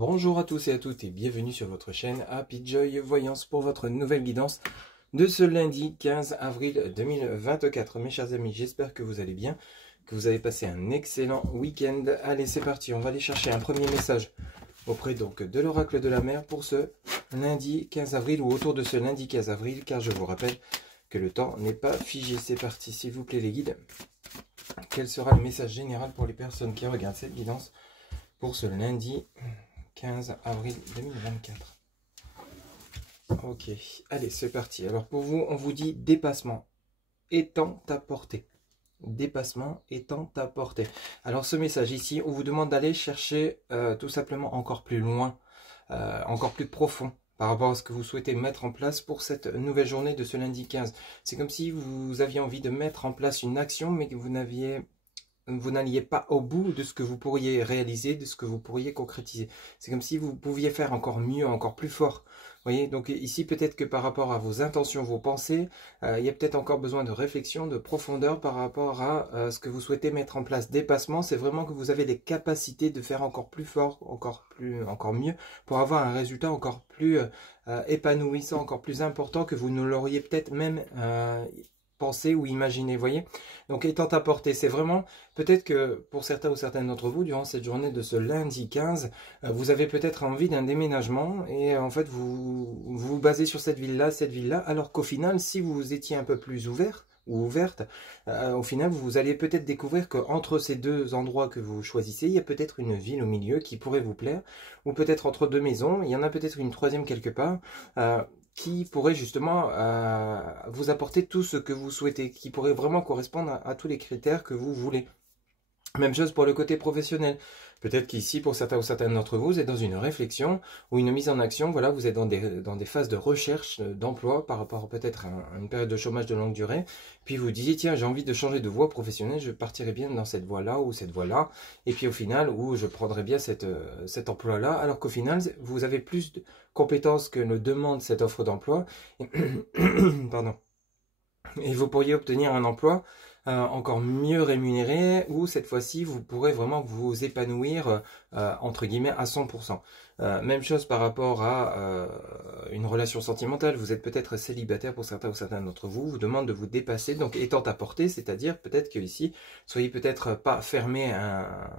Bonjour à tous et à toutes et bienvenue sur votre chaîne Happy Joy Voyance pour votre nouvelle guidance de ce lundi 15 avril 2024. Mes chers amis, j'espère que vous allez bien, que vous avez passé un excellent week-end. Allez, c'est parti, on va aller chercher un premier message auprès donc de l'oracle de la mer pour ce lundi 15 avril ou autour de ce lundi 15 avril, car je vous rappelle que le temps n'est pas figé. C'est parti, s'il vous plaît les guides. Quel sera le message général pour les personnes qui regardent cette guidance pour ce lundi 15 avril 2024. Ok, allez, c'est parti. Alors pour vous, on vous dit dépassement étant à portée. Dépassement étant à portée. Alors ce message ici, on vous demande d'aller chercher tout simplement encore plus loin, encore plus profond par rapport à ce que vous souhaitez mettre en place pour cette nouvelle journée de ce lundi 15. C'est comme si vous aviez envie de mettre en place une action, mais que vous n'alliez pas au bout de ce que vous pourriez réaliser, de ce que vous pourriez concrétiser. C'est comme si vous pouviez faire encore mieux, encore plus fort. Vous voyez, donc ici peut-être que par rapport à vos intentions, vos pensées, il y a peut-être encore besoin de réflexion, de profondeur par rapport à ce que vous souhaitez mettre en place. Dépassement, c'est vraiment que vous avez les capacités de faire encore plus fort, encore mieux, pour avoir un résultat encore plus épanouissant, encore plus important que vous ne l'auriez peut-être même penser ou imaginer, voyez. Donc étant à portée, c'est vraiment, peut-être que pour certains ou certaines d'entre vous, durant cette journée de ce lundi 15, vous avez peut-être envie d'un déménagement et en fait vous basez sur cette ville-là, alors qu'au final, si vous étiez un peu plus ouvert ou ouverte, au final, vous allez peut-être découvrir qu'entre ces deux endroits que vous choisissez, il y a peut-être une ville au milieu qui pourrait vous plaire, ou peut-être entre deux maisons, il y en a peut-être une troisième quelque part, qui pourrait justement vous apporter tout ce que vous souhaitez, qui pourrait vraiment correspondre à tous les critères que vous voulez. Même chose pour le côté professionnel. Peut-être qu'ici, pour certains ou certaines d'entre vous, vous êtes dans une réflexion ou une mise en action. Voilà, vous êtes dans des phases de recherche d'emploi par rapport peut-être à une période de chômage de longue durée. Puis vous disiez, tiens, j'ai envie de changer de voie professionnelle, je partirai bien dans cette voie-là ou cette voie-là. Et puis au final, où je prendrai bien cet emploi-là, alors qu'au final, vous avez plus de compétences que ne demande cette offre d'emploi. Pardon. Et vous pourriez obtenir un emploi encore mieux rémunéré, où cette fois-ci vous pourrez vraiment vous épanouir entre guillemets à 100%. Même chose par rapport à une relation sentimentale. Vous êtes peut-être célibataire pour certains ou certaines d'entre vous, vous demande de vous dépasser, donc étant à portée, c'est-à-dire peut-être que ici, soyez peut-être pas fermé à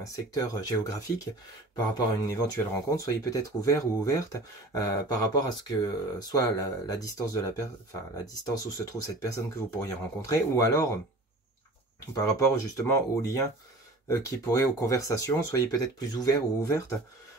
un secteur géographique par rapport à une éventuelle rencontre, soyez peut-être ouvert ou ouverte par rapport à ce que soit la distance de la distance où se trouve cette personne que vous pourriez rencontrer, ou alors par rapport justement aux liens qui pourraient, aux conversations, soyez peut-être plus ouvert ou ouverte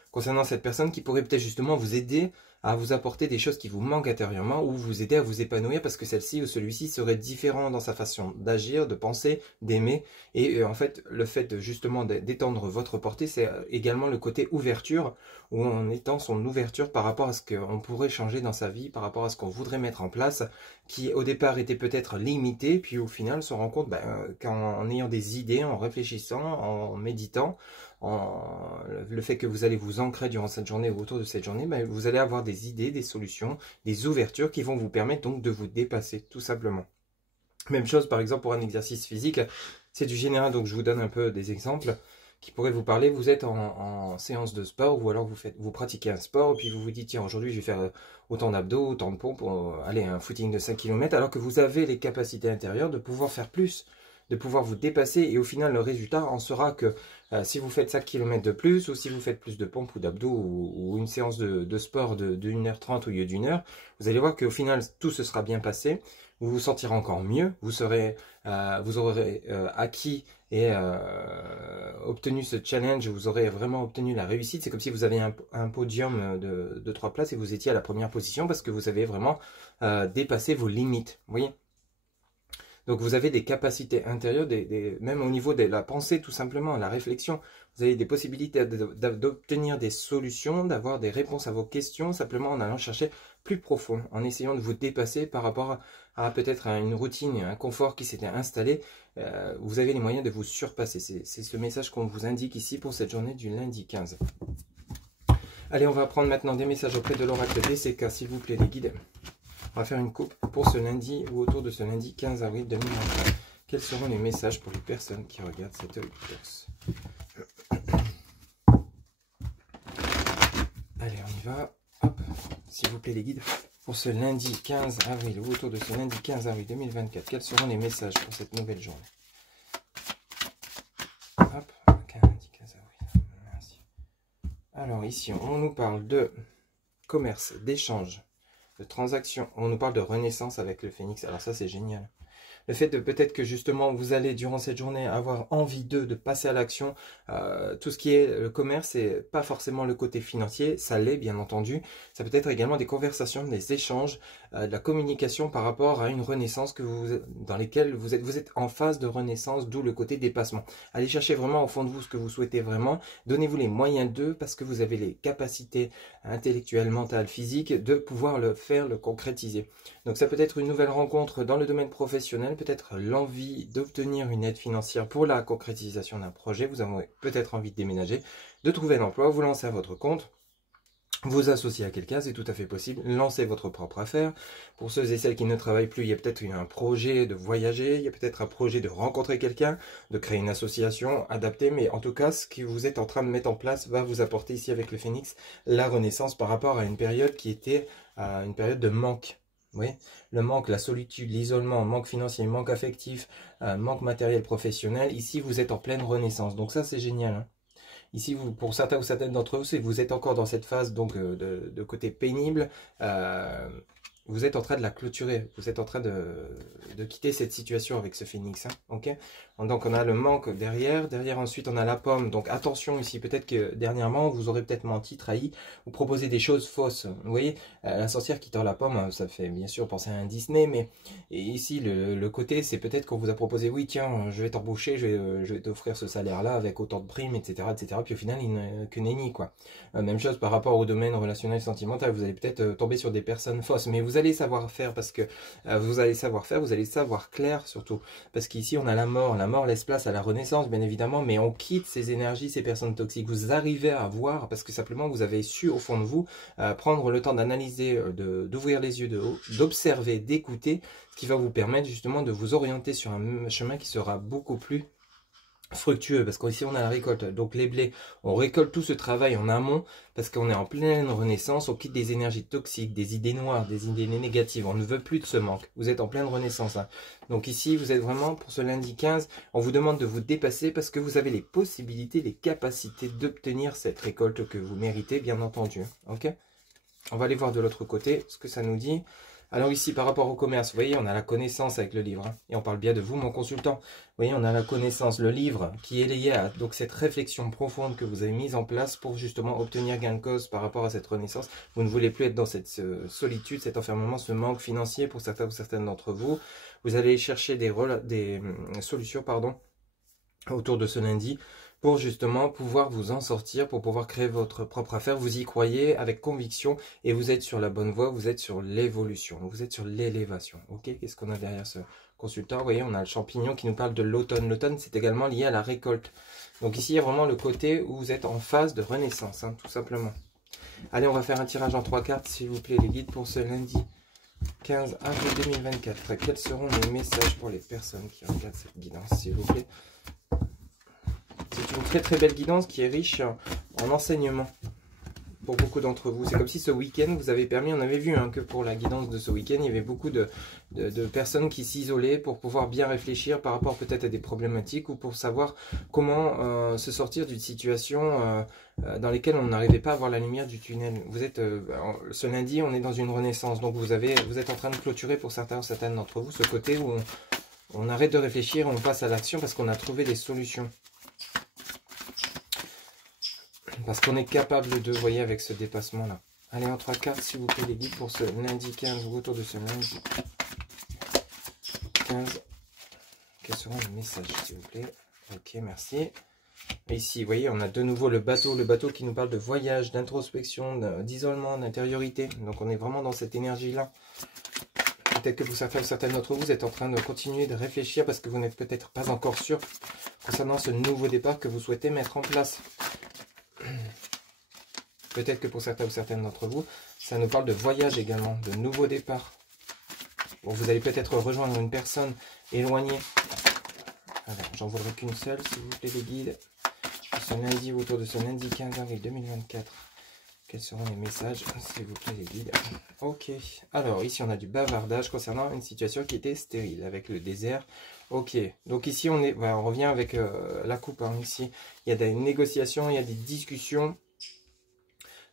concernant cette personne qui pourrait peut-être justement vous aider à vous apporter des choses qui vous manquent intérieurement ou vous aider à vous épanouir parce que celle-ci ou celui-ci serait différent dans sa façon d'agir, de penser, d'aimer. Et en fait, le fait justement d'étendre votre portée, c'est également le côté ouverture où on étend son ouverture par rapport à ce qu'on pourrait changer dans sa vie, par rapport à ce qu'on voudrait mettre en place, qui au départ était peut-être limité, puis au final se rend compte qu'en ayant des idées, en réfléchissant, en méditant, le fait que vous allez vous ancrer durant cette journée ou autour de cette journée, vous allez avoir des idées, des solutions, des ouvertures qui vont vous permettre donc de vous dépasser tout simplement. Même chose par exemple pour un exercice physique, c'est du général, donc je vous donne un peu des exemples qui pourraient vous parler. Vous êtes en séance de sport ou alors vous pratiquez un sport et puis vous vous dites tiens aujourd'hui je vais faire autant d'abdos, autant de pompes, aller un footing de 5 km alors que vous avez les capacités intérieures de pouvoir faire plus, de pouvoir vous dépasser et au final le résultat en sera que si vous faites 5 km de plus ou si vous faites plus de pompes ou d'abdos ou une séance de sport de 1h30 au lieu d'1 heure, vous allez voir qu'au final tout se sera bien passé, vous vous sentirez encore mieux, vous aurez acquis et obtenu ce challenge, vous aurez vraiment obtenu la réussite. C'est comme si vous avez un podium de 3 places et vous étiez à la première position parce que vous avez vraiment dépassé vos limites, vous voyez. Donc vous avez des capacités intérieures, même au niveau de la pensée tout simplement, la réflexion. Vous avez des possibilités d'obtenir des solutions, d'avoir des réponses à vos questions, simplement en allant chercher plus profond, en essayant de vous dépasser par rapport à peut-être une routine, un confort qui s'était installé. Vous avez les moyens de vous surpasser. C'est ce message qu'on vous indique ici pour cette journée du lundi 15. Allez, on va prendre maintenant des messages auprès de l'oracle DCK, s'il vous plaît, les guides. On va faire une coupe pour ce lundi ou autour de ce lundi 15 avril 2023. Quels seront les messages pour les personnes qui regardent cette vidéo? Allez, on y va. Hop, s'il vous plaît les guides. Pour ce lundi 15 avril, ou autour de ce lundi 15 avril 2024, quels seront les messages pour cette nouvelle journée? Hop, lundi 15 avril. Merci. Alors ici, on nous parle de commerce, d'échange, de transactions. On nous parle de renaissance avec le phénix. Alors ça, c'est génial. Le fait de peut-être que justement vous allez durant cette journée avoir envie de passer à l'action, tout ce qui est le commerce et pas forcément le côté financier, ça l'est bien entendu. Ça peut être également des conversations, des échanges, de la communication par rapport à une renaissance dans lesquelles vous êtes en phase de renaissance, d'où le côté dépassement. Allez chercher vraiment au fond de vous ce que vous souhaitez vraiment, donnez-vous les moyens parce que vous avez les capacités intellectuelles, mentales, physiques de pouvoir le faire, le concrétiser. Donc ça peut être une nouvelle rencontre dans le domaine professionnel, peut-être l'envie d'obtenir une aide financière pour la concrétisation d'un projet, vous avez peut-être envie de déménager, de trouver un emploi, vous lancer à votre compte, vous associer à quelqu'un, c'est tout à fait possible, lancer votre propre affaire. Pour ceux et celles qui ne travaillent plus, il y a peut-être un projet de voyager, il y a peut-être un projet de rencontrer quelqu'un, de créer une association adaptée, mais en tout cas, ce que vous êtes en train de mettre en place va vous apporter ici avec le Phénix la renaissance par rapport à une période qui était une période de manque. Oui, le manque, la solitude, l'isolement, manque financier, manque affectif, manque matériel professionnel. Ici, vous êtes en pleine renaissance. Donc ça, c'est génial. Hein. Ici, pour certains ou certaines d'entre vous, si vous êtes encore dans cette phase donc de côté pénible, vous êtes en train de la clôturer. Vous êtes en train de quitter cette situation avec ce phénix. Hein, okay, donc, on a le manque derrière. Derrière, ensuite, on a la pomme. Donc, attention ici. Peut-être que dernièrement, vous aurez peut-être menti, trahi, ou proposé des choses fausses. Vous voyez, la sorcière qui tord la pomme, ça fait bien sûr penser à un Disney. Mais ici, le côté, c'est peut-être qu'on vous a proposé, oui, tiens, je vais t'embaucher, je vais t'offrir ce salaire-là avec autant de primes, etc., etc. Puis au final, il n'est que nenni, quoi. Même chose par rapport au domaine relationnel sentimental. Vous allez peut-être tomber sur des personnes fausses. Mais vous allez savoir faire parce que vous allez savoir faire, vous allez savoir clair surtout. Parce qu'ici, on a la mort. La mort laisse place à la renaissance, bien évidemment, mais on quitte ces énergies, ces personnes toxiques. Vous arrivez à voir, parce que simplement, vous avez su au fond de vous, prendre le temps d'analyser, d'ouvrir les yeux de haut, d'observer, d'écouter, ce qui va vous permettre justement de vous orienter sur un chemin qui sera beaucoup plus fructueux, parce qu'ici on a la récolte, donc les blés, on récolte tout ce travail en amont, parce qu'on est en pleine renaissance, on quitte des énergies toxiques, des idées noires, des idées négatives, on ne veut plus de ce manque, vous êtes en pleine renaissance, hein. Donc ici vous êtes vraiment, pour ce lundi 15, on vous demande de vous dépasser, parce que vous avez les possibilités, les capacités d'obtenir cette récolte que vous méritez, bien entendu, ok. On va aller voir de l'autre côté, ce que ça nous dit. Alors ici, par rapport au commerce, vous voyez, on a la connaissance avec le livre. Hein, et on parle bien de vous, mon consultant. Vous voyez, on a la connaissance, le livre, qui est lié à donc, cette réflexion profonde que vous avez mise en place pour justement obtenir gain de cause par rapport à cette renaissance. Vous ne voulez plus être dans cette solitude, cet enfermement, ce manque financier pour certains ou certaines d'entre vous. Vous allez chercher des solutions autour de ce lundi, pour justement pouvoir vous en sortir, pour pouvoir créer votre propre affaire. Vous y croyez avec conviction et vous êtes sur la bonne voie, vous êtes sur l'évolution, vous êtes sur l'élévation. Ok, qu'est-ce qu'on a derrière ce consultant? Vous voyez, on a le champignon qui nous parle de l'automne. L'automne, c'est également lié à la récolte. Donc ici, il y a vraiment le côté où vous êtes en phase de renaissance, hein, tout simplement. Allez, on va faire un tirage en 3 cartes, s'il vous plaît, les guides, pour ce lundi 15 avril 2024. Quels seront les messages pour les personnes qui regardent cette guidance, s'il vous plaît? C'est une très très belle guidance qui est riche en enseignements pour beaucoup d'entre vous. C'est comme si ce week-end vous avez permis, on avait vu hein, que pour la guidance de ce week-end, il y avait beaucoup de personnes qui s'isolaient pour pouvoir bien réfléchir par rapport peut-être à des problématiques ou pour savoir comment se sortir d'une situation dans laquelle on n'arrivait pas à voir la lumière du tunnel. Vous êtes, ce lundi, on est dans une renaissance, donc vous êtes en train de clôturer pour certains ou certaines d'entre vous ce côté où on arrête de réfléchir, on passe à l'action parce qu'on a trouvé des solutions. Parce qu'on est capable de, voyez, avec ce dépassement-là. Allez, en 3 cartes, s'il vous plaît, les guides, pour ce lundi 15, ou autour de ce lundi 15. Quels seront les messages, s'il vous plaît? Ok, merci. Et ici, vous voyez, on a de nouveau le bateau qui nous parle de voyage, d'introspection, d'isolement, d'intériorité. Donc, on est vraiment dans cette énergie-là. Peut-être que pour certains ou certaines d'entre vous, vous êtes en train de continuer de réfléchir parce que vous n'êtes peut-être pas encore sûr concernant ce nouveau départ que vous souhaitez mettre en place. Peut-être que pour certains ou certaines d'entre vous, ça nous parle de voyage également, de nouveau départ. Bon, vous allez peut-être rejoindre une personne éloignée. Alors, j'en voudrais qu'une seule, s'il vous plaît, les guides. Ce lundi, autour de ce lundi 15 avril 2024. Quels seront les messages, s'il vous plaît, les guides? Ok. Alors, ici, on a du bavardage concernant une situation qui était stérile, avec le désert. Ok. Donc ici, on est, voilà, on revient avec la coupe. Hein. Ici, il y a des négociations, il y a des discussions.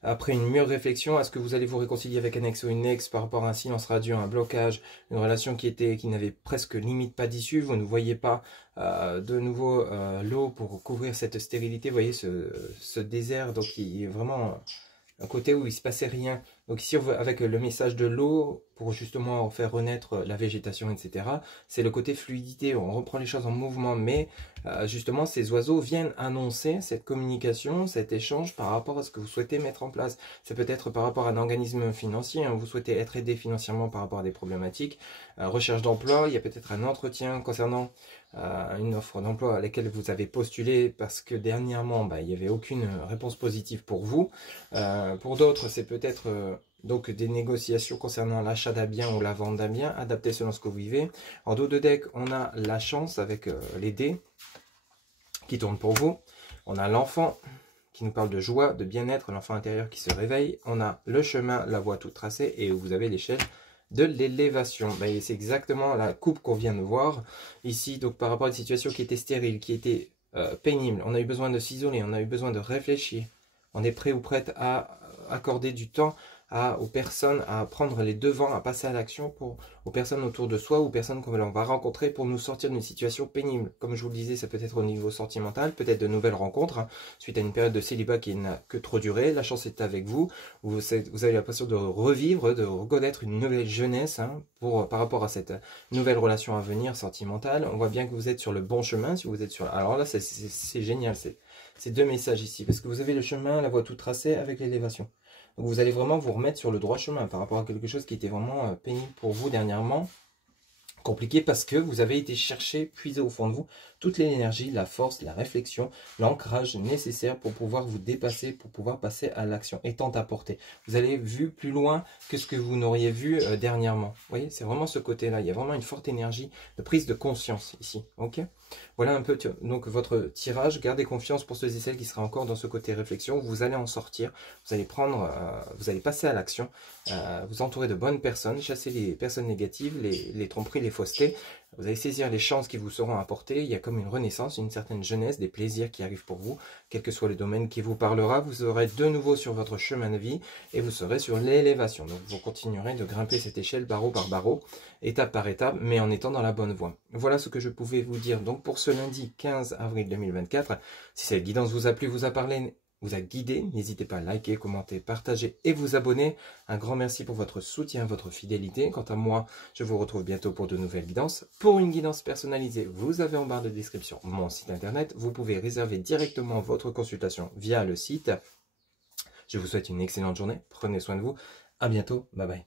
Après une mûre réflexion, est-ce que vous allez vous réconcilier avec un ex ou une ex par rapport à un silence radieux, un blocage, une relation qui n'avait presque limite pas d'issue, vous ne voyez pas de nouveau l'eau pour couvrir cette stérilité, vous voyez ce désert, donc il est vraiment un côté où il se passait rien. Donc ici, avec le message de l'eau, pour justement faire renaître la végétation, etc., c'est le côté fluidité, on reprend les choses en mouvement, mais justement, ces oiseaux viennent annoncer cette communication, cet échange par rapport à ce que vous souhaitez mettre en place. C'est peut-être par rapport à un organisme financier, hein, vous souhaitez être aidé financièrement par rapport à des problématiques, recherche d'emploi, il y a peut-être un entretien concernant une offre d'emploi à laquelle vous avez postulé parce que dernièrement, il n'y avait aucune réponse positive pour vous. Pour d'autres, c'est peut-être donc des négociations concernant l'achat d'un bien ou la vente d'un bien, adapté selon ce que vous vivez. En dos de deck, on a la chance avec les dés qui tournent pour vous. On a l'enfant qui nous parle de joie, de bien-être, l'enfant intérieur qui se réveille. On a le chemin, la voie toute tracée et vous avez l'échelle de l'élévation. C'est exactement la coupe qu'on vient de voir ici. Donc par rapport à une situation qui était stérile, qui était pénible, on a eu besoin de s'isoler, on a eu besoin de réfléchir. On est prêt ou prête à accorder du temps aux personnes, à prendre les devants, à passer à l'action aux personnes autour de soi, aux personnes qu'on va rencontrer pour nous sortir d'une situation pénible. Comme je vous le disais, ça peut être au niveau sentimental, peut-être de nouvelles rencontres, hein, suite à une période de célibat qui n'a que trop duré. La chance est avec vous. Vous avez l'impression de revivre, de reconnaître une nouvelle jeunesse hein, par rapport à cette nouvelle relation à venir sentimentale. On voit bien que vous êtes sur le bon chemin. Si vous êtes sur... Alors là, c'est génial, ces deux messages ici, parce que vous avez le chemin, la voie toute tracée avec l'élévation. Donc vous allez vraiment vous remettre sur le droit chemin par rapport à quelque chose qui était vraiment pénible pour vous dernièrement, compliqué parce que vous avez été chercher, puiser au fond de vous toute l'énergie, la force, la réflexion, l'ancrage nécessaire pour pouvoir vous dépasser, pour pouvoir passer à l'action étant apporté. Vous avez vu plus loin que ce que vous n'auriez vu dernièrement. Vous voyez, c'est vraiment ce côté-là. Il y a vraiment une forte énergie de prise de conscience ici. Ok ? Voilà un peu donc votre tirage. Gardez confiance pour ceux et celles qui seraient encore dans ce côté réflexion. Vous allez en sortir. Vous allez vous allez passer à l'action. Vous entourer de bonnes personnes. Chasser les personnes négatives, les tromperies, les faussetés. Vous allez saisir les chances qui vous seront apportées. Il y a comme une renaissance, une certaine jeunesse, des plaisirs qui arrivent pour vous. Quel que soit le domaine qui vous parlera, vous serez de nouveau sur votre chemin de vie et vous serez sur l'élévation. Donc vous continuerez de grimper cette échelle barreau par barreau, étape par étape, mais en étant dans la bonne voie. Voilà ce que je pouvais vous dire donc pour ce lundi 15 avril 2024. Si cette guidance vous a plu, vous a parlé, vous a guidé, n'hésitez pas à liker, commenter, partager et vous abonner. Un grand merci pour votre soutien, votre fidélité. Quant à moi, je vous retrouve bientôt pour de nouvelles guidances. Pour une guidance personnalisée, vous avez en barre de description mon site internet. Vous pouvez réserver directement votre consultation via le site. Je vous souhaite une excellente journée. Prenez soin de vous. À bientôt. Bye bye.